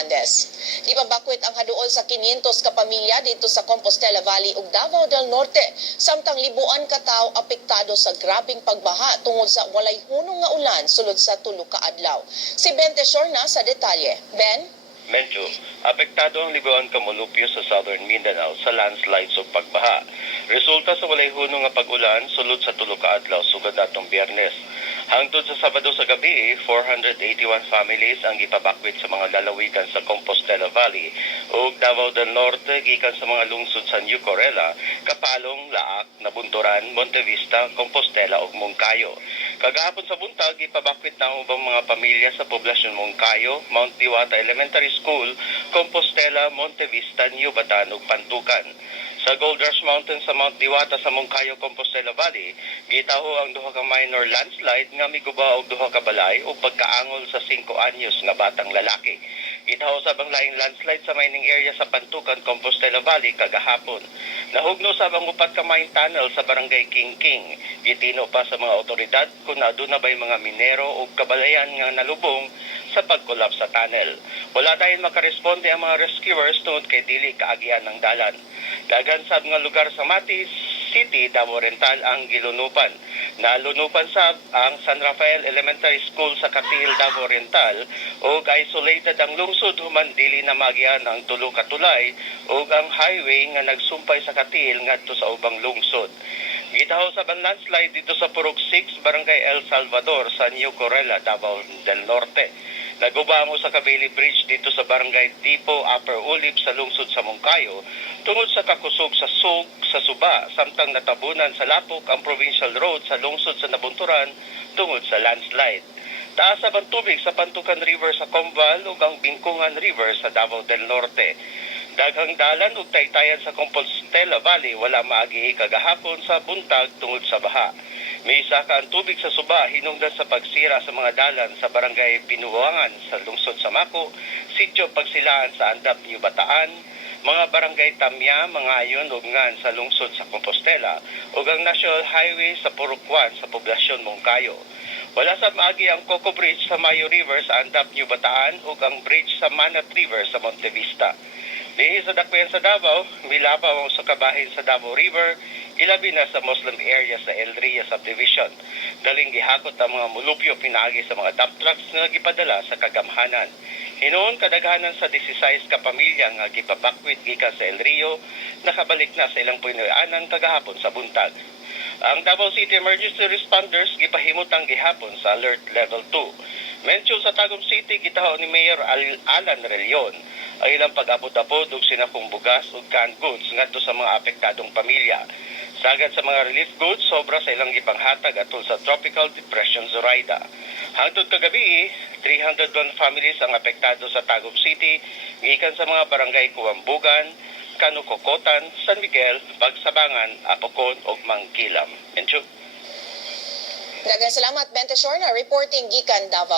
Hernandez. Gipabakwit ang haduol sa 500 ka pamilya dito sa Compostela Valley ug Davao del Norte samtang libuan ka tawo apektado sa grabing pagbaha tungod sa walay hunong nga ulan sulod sa tulo ka adlaw. Si Bente Shorna sa detalye. Ben? Medyo apektado ang libuan Kamulupyo sa southern Mindanao sa landslides o pagbaha. Resulta sa walay hunong nga pag-ulan sulod sa tulo ka adlaw sugad atong Biyernes. Hangtod sa Sabado sa gabi, 481 families ang gipabakwit sa mga lalawigan sa Compostela Valley ug Davao del Norte gikan sa mga lungsod sa New Corella, Kapalong, Laak, Nabunturan, Montevista, Compostela ug Moncayo. Kagahapon sa buntag, ipabakwit na ang ubang mga pamilya sa poblasyon Moncayo, Mount Diwata Elementary School, Compostela, Montevista, New Batan ug Pantukan. Sa Gold Rush Mountain sa Mount Diwata sa Moncayo, Compostela Valley, gitaho ang duha ka minor landslide nga miguba og duha ka balay ug pagkaangol sa 5 anyos nga batang lalaki. Gitaho sa bang laing landslide sa mining area sa Pantukan, Compostela Valley kagahapon. Nahugno sa bang upat ka mine tunnel sa barangay King King. Gitino pa sa mga otoridad kung aduna ba'y mga minero o kabalayan nga nalubong sa pagkulap sa tunnel. Wala dayon makaresponde ang mga rescuers tungod kay dili kaagian ng dalan. Dagan sa mga lugar sa Matis City, Davao Oriental ang gilunupan. Nalunupan sa ang San Rafael Elementary School sa Katil, Davao Oriental ug isolated ang lungsod human dili na magian ang tulo ka tulay ug ang highway nga nagsumpay sa Katil ngadto sa ubang lungsod. Gitaho sa landslide dito sa Purok 6, Barangay El Salvador sa New Corella, Davao del Norte. Naguba mo sa Cavite Bridge dito sa Barangay Tipo, Upper Ulip sa lungsod sa Moncayo tungod sa kakusog sa sug sa Suba samtang natabunan sa Lapok ang provincial road sa lungsod sa Nabunturan tungod sa landslide. Taas ang tubig sa Pantukan River sa Combal ug ang Bingkungan River sa Davao del Norte. Daghang dalan ug taytayan sa Compostela Valley wala maagi kagahapon sa buntag tungod sa baha. May isa ka ang tubig sa suba hinungdan sa pagsira sa mga dalan sa barangay Binuwangan sa lungsod sa Mako, sityo Pagsilaan sa Andap, New Bataan, mga barangay Tamya, mga ayon ug ngan sa lungsod sa Compostela ug ang National Highway sa Purukwan sa poblasyon Moncayo. Wala sa maagi ang Coco Bridge sa Mayo River sa Andap, New Bataan ug ang bridge sa Manat River sa Montevista. Dihi sa Dakwen sa Davao, milabaw ang sa kabahin sa Davao River, ilabi na sa Muslim area sa El Ria Subdivision. Daling gihakot ang mga mulupyo pinagi sa mga dump trucks nga gipadala sa kagamhanan. Hinoon kadaghanan sa 16 ka pamilya nga gipabakwit gikan sa El Rio, nakabalik na sa ilang punuyanan kagahapon sa buntag. Ang Davao City Emergency Responders gipahimutang gihapon sa Alert Level 2. Mention sa Tagum City gitaho ni Mayor Al- Alan Relion ang ilang pag-abot-abot ug sinakong bugas ug canned goods ngadto sa mga apektadong pamilya. Sagad sa mga relief goods, sobra sa ilang ipanghatag atol sa Tropical Depression Zoraida. Hangtod kagabi, 301 families ang apektado sa Tagum City, gikan sa mga barangay Kuwambugan, Kanukokotan, San Miguel, Bagsabangan, Apokon ug Mangkilam. Encho. Daghang salamat Bente Shorna reporting gikan Davao